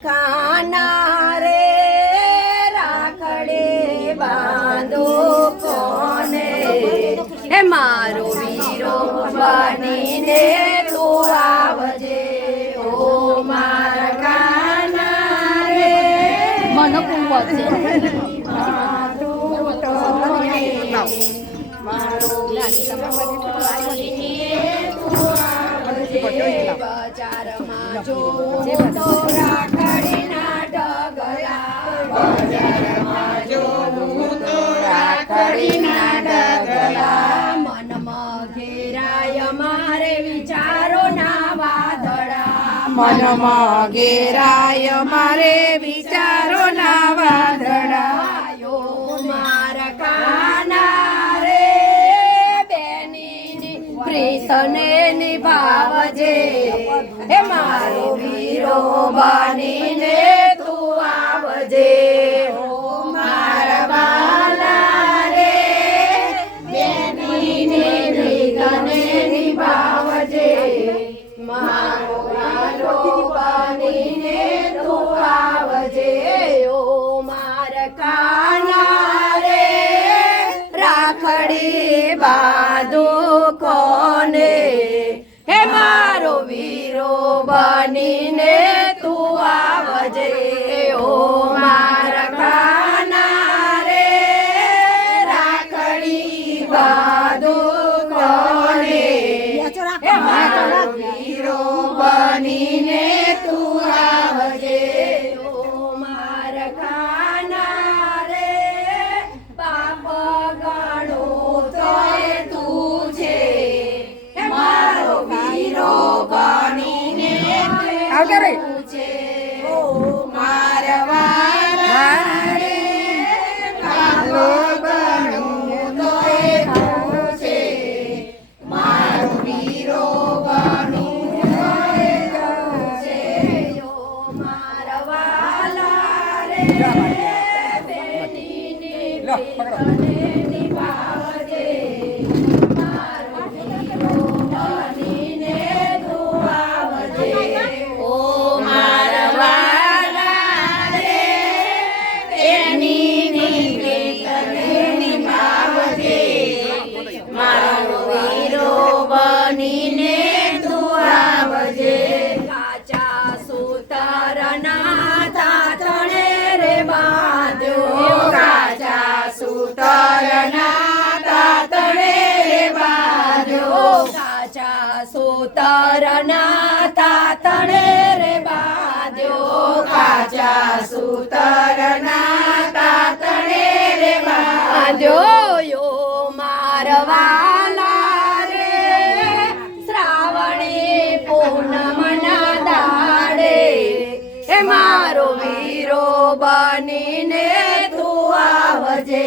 કાના રે રાખડે બાંધો કોને હે મારો વીરો બનીને તું આવજે ઓ મારા કાના રે મન કુંવત મારો બજારમાં જો તો રાખડીના ડગલા બજારમાં જો તો રાખડીના ડગલા મનમાં ઘેરાય મારે વિચારો ના વાદળા મનમાં ઘેરાય મારે વિચારો ના વાદળા મારા કાના રે બેની પ્રીતને નિભાવજે હે મારો વીરો બનીને તું આવજે ઓ મારા વાલા રે બેની પ્રીતને નિભાવજે મારો વીરો બનીને તું આવજે ઓ મારા કાના રે રાખડી બાંધો કોને હે મારો વીરો બનીને તું આવજે ઓ મારા કાના રે રાખડી બાંધો કોને હે મારો વીરો બનીને તું આવજે ઓ મારા કાના રે પાપ ગણું તોય તું છે હે મારો વીરો બનીને તું છે ઓ મારા વાલા રે પાપ ગણું તોય તું છે મારો વીરો બનીને તું છે ઓ મારા વાલા રે બેનીની પ્રીતને નિભાવજે મારો વીરો બનીને તું આવજે ઓ મારા વાલા રે બેનીની પ્રીતને નિભાવજે મારો વીરો બનીને તું આવજે કાચા સૂતરના તાતણે રે બાંધ્યો કાચા સૂતરના તાતણે રે બાંધ્યો કાચા સૂતરના તાતણે રે બાંધ્યો કાચા સૂતરના તાતણે રે બાંધ્યો યો મારવાલા રે શ્રાવણી પૂનમના દાડે હે મારો વીરો બનીને તું આવજે